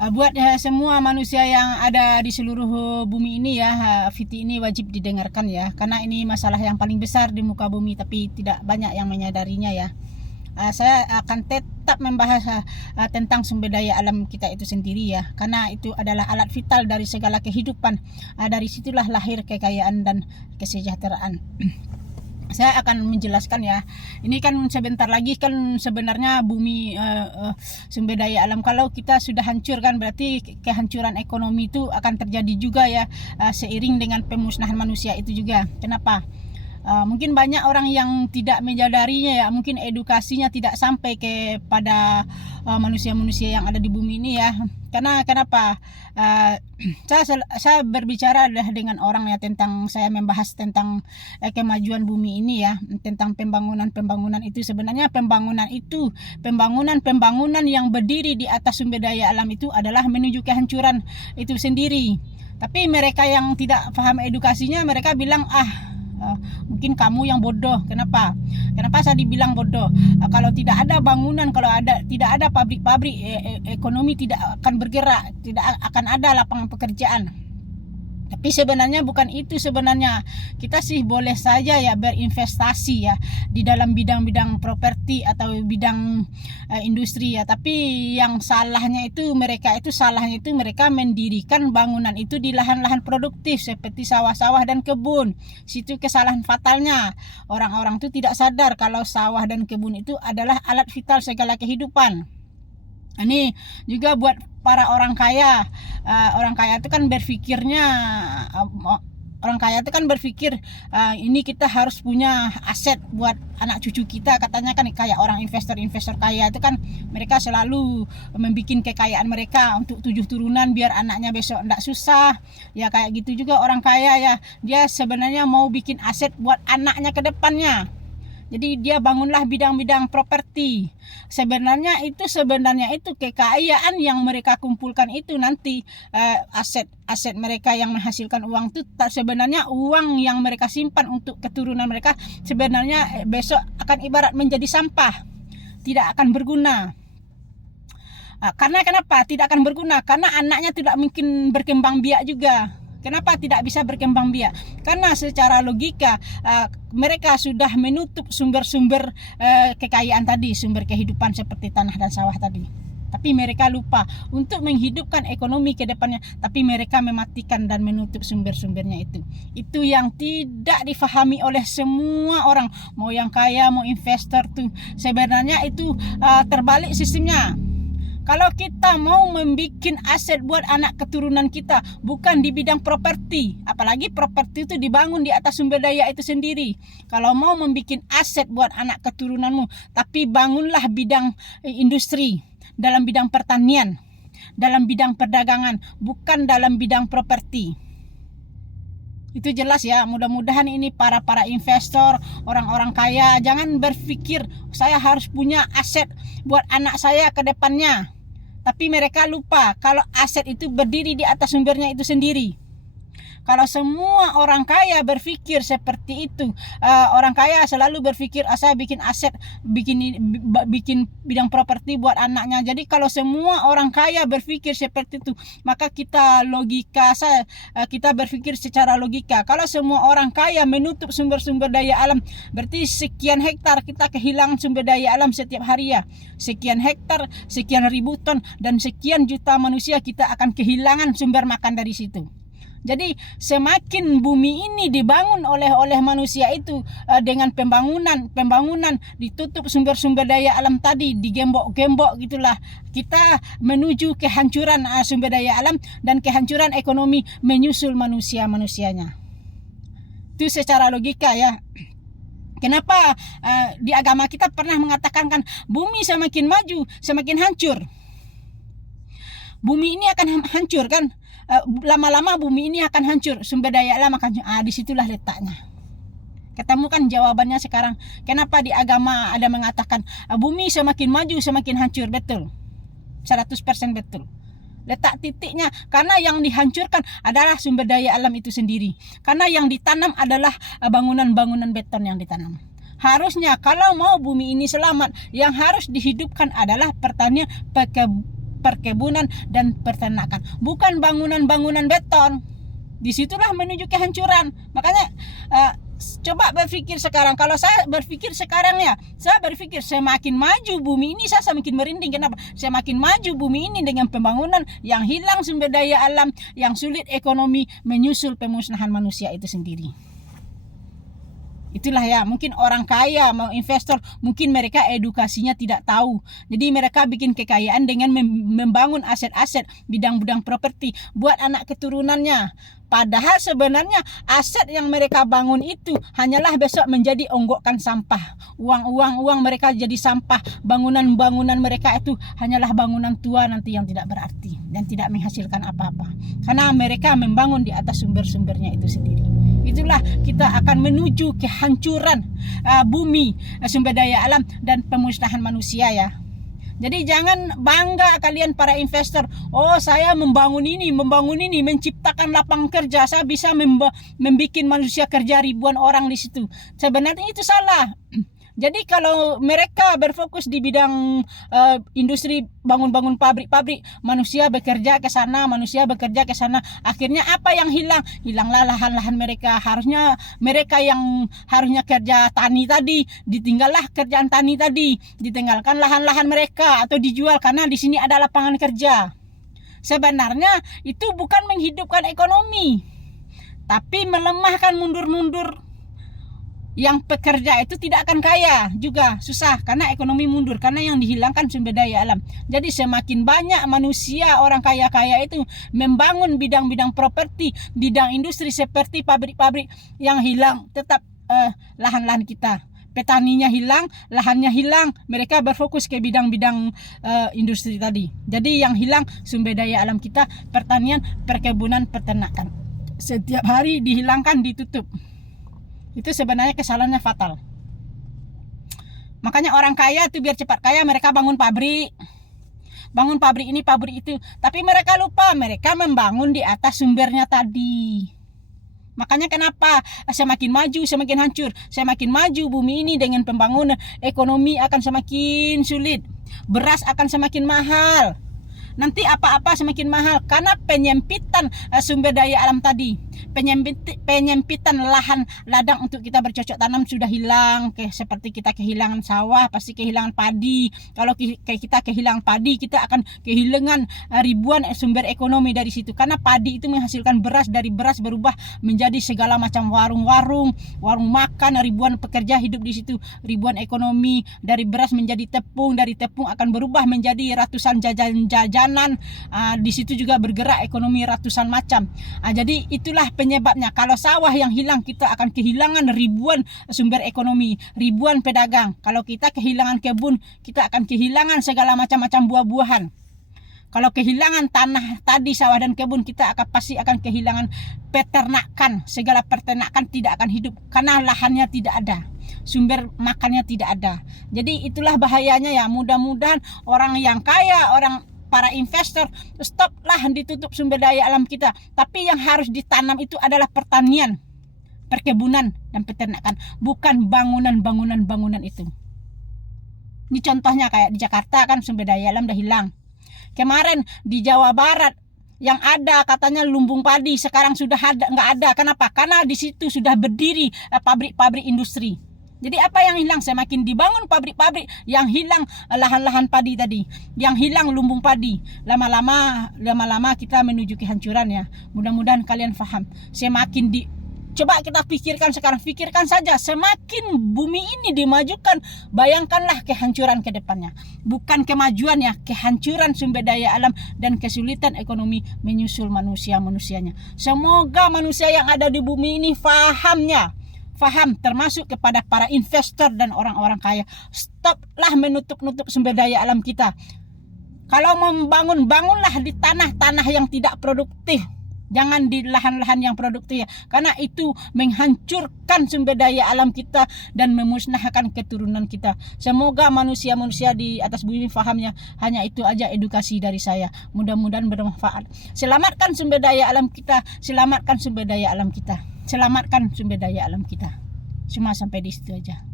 Buat semua manusia yang ada di seluruh bumi ini ya, Fiti ini wajib didengarkan ya, karena ini masalah yang paling besar di muka bumi tapi tidak banyak yang menyadarinya ya. Saya akan tetap membahas tentang sumber daya alam kita itu sendiri ya, karena itu adalah alat vital dari segala kehidupan. Dari situlah lahir kekayaan dan kesejahteraan. Saya akan menjelaskan ya. Ini kan sebentar lagi kan sebenarnya bumi sumber daya alam kalau kita sudah hancur kan berarti kehancuran ekonomi itu akan terjadi juga ya, seiring dengan pemusnahan manusia itu juga. Kenapa? Mungkin banyak orang yang tidak menyadarinya ya, mungkin edukasinya tidak sampai kepada manusia-manusia yang ada di bumi ini ya. Karena kenapa? Saya berbicara dengan orang ya tentang, saya membahas tentang kemajuan bumi ini ya, tentang pembangunan itu. Sebenarnya pembangunan yang berdiri di atas sumber daya alam itu adalah menuju kehancuran itu sendiri. Tapi mereka yang tidak paham edukasinya, mereka bilang mungkin kamu yang bodoh. Kenapa saya dibilang bodoh? Kalau tidak ada bangunan, tidak ada pabrik-pabrik, ekonomi tidak akan bergerak, tidak akan ada lapangan pekerjaan. Tapi sebenarnya bukan itu. Sebenarnya kita sih boleh saja ya berinvestasi ya di dalam bidang-bidang properti atau bidang industri ya. Tapi yang salahnya itu mereka mendirikan bangunan itu di lahan-lahan produktif seperti sawah-sawah dan kebun. Situ kesalahan fatalnya. Orang-orang itu tidak sadar kalau sawah dan kebun itu adalah alat vital segala kehidupan. Ini juga buat para orang kaya. Orang kaya itu kan berpikir ini kita harus punya aset buat anak cucu kita. Katanya kan kayak orang investor kaya itu kan mereka selalu membuat kekayaan mereka untuk 7 turunan biar anaknya besok enggak susah. Ya kayak gitu juga orang kaya ya. Dia sebenarnya mau bikin aset buat anaknya ke depannya. Jadi dia bangunlah bidang-bidang properti. Sebenarnya itu kekayaan yang mereka kumpulkan itu nanti aset mereka yang menghasilkan uang itu sebenarnya uang yang mereka simpan untuk keturunan mereka sebenarnya besok akan ibarat menjadi sampah, tidak akan berguna. Karena kenapa tidak akan berguna? Karena anaknya tidak mungkin berkembang biak juga. Kenapa tidak bisa berkembang biak? Karena secara logika mereka sudah menutup sumber-sumber kekayaan tadi, sumber kehidupan seperti tanah dan sawah tadi. Tapi mereka lupa untuk menghidupkan ekonomi ke depannya. Tapi mereka mematikan dan menutup sumber-sumbernya itu. Itu yang tidak difahami oleh semua orang. Mau yang kaya, mau investor tuh. Sebenarnya itu terbalik sistemnya. Kalau kita mau membuat aset buat anak keturunan kita, bukan di bidang properti, apalagi properti itu dibangun di atas sumber daya itu sendiri. Kalau mau membuat aset buat anak keturunanmu, tapi bangunlah bidang industri, dalam bidang pertanian, dalam bidang perdagangan, bukan dalam bidang properti. Itu jelas ya. Mudah-mudahan ini para investor, orang-orang kaya jangan berpikir saya harus punya aset buat anak saya ke depannya. Tapi mereka lupa kalau aset itu berdiri di atas sumbernya itu sendiri. Kalau semua orang kaya berpikir seperti itu, orang kaya selalu berpikir saya bikin aset, bikin bidang properti buat anaknya. Jadi kalau semua orang kaya berpikir seperti itu, maka kita berpikir secara logika. Kalau semua orang kaya menutup sumber-sumber daya alam, berarti sekian hektar kita kehilangan sumber daya alam setiap hari ya. Sekian hektar, sekian ribu ton, dan sekian juta manusia kita akan kehilangan sumber makan dari situ. Jadi semakin bumi ini dibangun oleh manusia itu dengan pembangunan ditutup sumber-sumber daya alam tadi, digembok-gembok gitulah, kita menuju kehancuran sumber daya alam dan kehancuran ekonomi menyusul manusianya. Itu secara logika ya. Kenapa di agama kita pernah mengatakan kan bumi semakin maju semakin hancur. Bumi ini akan hancur kan. Lama-lama bumi ini akan hancur, sumber daya alam akan hancur. Disitulah letaknya. Ketemu kan jawabannya sekarang. Kenapa di agama ada mengatakan bumi semakin maju semakin hancur? Betul, 100% betul. Letak titiknya karena yang dihancurkan adalah sumber daya alam itu sendiri. Karena yang ditanam adalah bangunan-bangunan beton yang ditanam. Harusnya kalau mau bumi ini selamat, yang harus dihidupkan adalah pertanian, perkebunan dan peternakan, bukan bangunan-bangunan beton. Disitulah menuju kehancuran. Makanya coba berpikir sekarang. Kalau saya berpikir sekarang ya, saya berpikir semakin maju bumi ini, saya semakin merinding. Kenapa? Semakin maju bumi ini dengan pembangunan yang hilang sumber daya alam, yang sulit ekonomi, menyusul pemusnahan manusia itu sendiri. Itulah ya, mungkin orang kaya mau investor, mungkin mereka edukasinya tidak tahu. Jadi mereka bikin kekayaan dengan membangun aset-aset bidang-bidang properti buat anak keturunannya. Padahal sebenarnya aset yang mereka bangun itu hanyalah besok menjadi onggokan sampah. Uang mereka jadi sampah. Bangunan-bangunan mereka itu hanyalah bangunan tua nanti yang tidak berarti dan tidak menghasilkan apa-apa. Karena mereka membangun di atas sumber-sumbernya itu sendiri. Itulah kita akan menuju kehancuran bumi, sumber daya alam dan pemusnahan manusia ya. Jadi jangan bangga kalian para investor. Oh, saya membangun ini, menciptakan lapangan kerja. Saya bisa membuat manusia kerja ribuan orang di situ. Sebenarnya itu salah. Jadi kalau mereka berfokus di bidang industri, bangun-bangun pabrik-pabrik, manusia bekerja ke sana, akhirnya apa yang hilang? Hilanglah lahan-lahan mereka. Harusnya mereka yang harusnya kerja tani tadi, ditinggallah kerjaan tani tadi, ditinggalkan lahan-lahan mereka atau dijual karena di sini ada lapangan kerja. Sebenarnya itu bukan menghidupkan ekonomi, tapi melemahkan, mundur-mundur. Yang pekerja itu tidak akan kaya juga, susah karena ekonomi mundur, karena yang dihilangkan sumber daya alam. Jadi semakin banyak manusia orang kaya-kaya itu membangun bidang-bidang properti, bidang industri seperti pabrik-pabrik, yang hilang tetap lahan-lahan kita. Petaninya hilang, lahannya hilang, mereka berfokus ke bidang-bidang industri tadi. Jadi yang hilang sumber daya alam kita, pertanian, perkebunan, peternakan. Setiap hari dihilangkan, ditutup. Itu sebenarnya kesalahannya fatal. Makanya orang kaya itu biar cepat kaya mereka bangun pabrik ini, pabrik itu, tapi mereka lupa mereka membangun di atas sumbernya tadi. Makanya kenapa semakin maju semakin hancur, semakin maju bumi ini dengan pembangunan, ekonomi akan semakin sulit, beras akan semakin mahal, nanti apa-apa semakin mahal karena penyempitan sumber daya alam tadi. Penyempitan lahan ladang untuk kita bercocok tanam sudah hilang. Seperti kita kehilangan sawah, pasti kehilangan padi. Kalau kita kehilangan padi, kita akan kehilangan ribuan sumber ekonomi dari situ. Karena padi itu menghasilkan beras, dari beras berubah menjadi segala macam warung makan, ribuan pekerja hidup di situ, ribuan ekonomi. Dari beras menjadi tepung, dari tepung akan berubah menjadi ratusan jajanan. Di situ juga bergerak ekonomi ratusan macam. Jadi itulah penyebabnya. Kalau sawah yang hilang, kita akan kehilangan ribuan sumber ekonomi, ribuan pedagang. Kalau kita kehilangan kebun, kita akan kehilangan segala macam-macam buah-buahan. Kalau kehilangan tanah tadi, sawah dan kebun, kita pasti akan kehilangan peternakan. Segala peternakan tidak akan hidup karena lahannya tidak ada, sumber makannya tidak ada. Jadi itulah bahayanya ya. Mudah-mudahan orang yang kaya, para investor, stoplah ditutup sumber daya alam kita. Tapi yang harus ditanam itu adalah pertanian, perkebunan, dan peternakan, bukan bangunan itu. Ini contohnya kayak di Jakarta kan sumber daya alam udah hilang. Kemarin di Jawa Barat yang ada katanya lumbung padi, sekarang sudah nggak ada. Kenapa? Karena di situ sudah berdiri pabrik-pabrik industri. Jadi apa yang hilang? Semakin dibangun pabrik-pabrik, yang hilang lahan-lahan padi tadi, yang hilang lumbung padi. Lama-lama kita menuju kehancuran ya. Mudah-mudahan kalian paham. Coba kita pikirkan saja, semakin bumi ini dimajukan, bayangkanlah kehancuran ke depannya. Bukan kemajuan ya, kehancuran sumber daya alam dan kesulitan ekonomi menyusul manusianya. Semoga manusia yang ada di bumi ini faham, termasuk kepada para investor dan orang-orang kaya. Stoplah menutup sumber daya alam kita. Kalau membangun, bangunlah di tanah-tanah yang tidak produktif. Jangan di lahan-lahan yang produktif ya. Karena itu menghancurkan sumber daya alam kita dan memusnahkan keturunan kita. Semoga manusia-manusia di atas bumi fahamnya. Hanya itu aja edukasi dari saya. Mudah-mudahan bermanfaat. Selamatkan sumber daya alam kita. Selamatkan sumber daya alam kita. Cuma sampai di situ aja.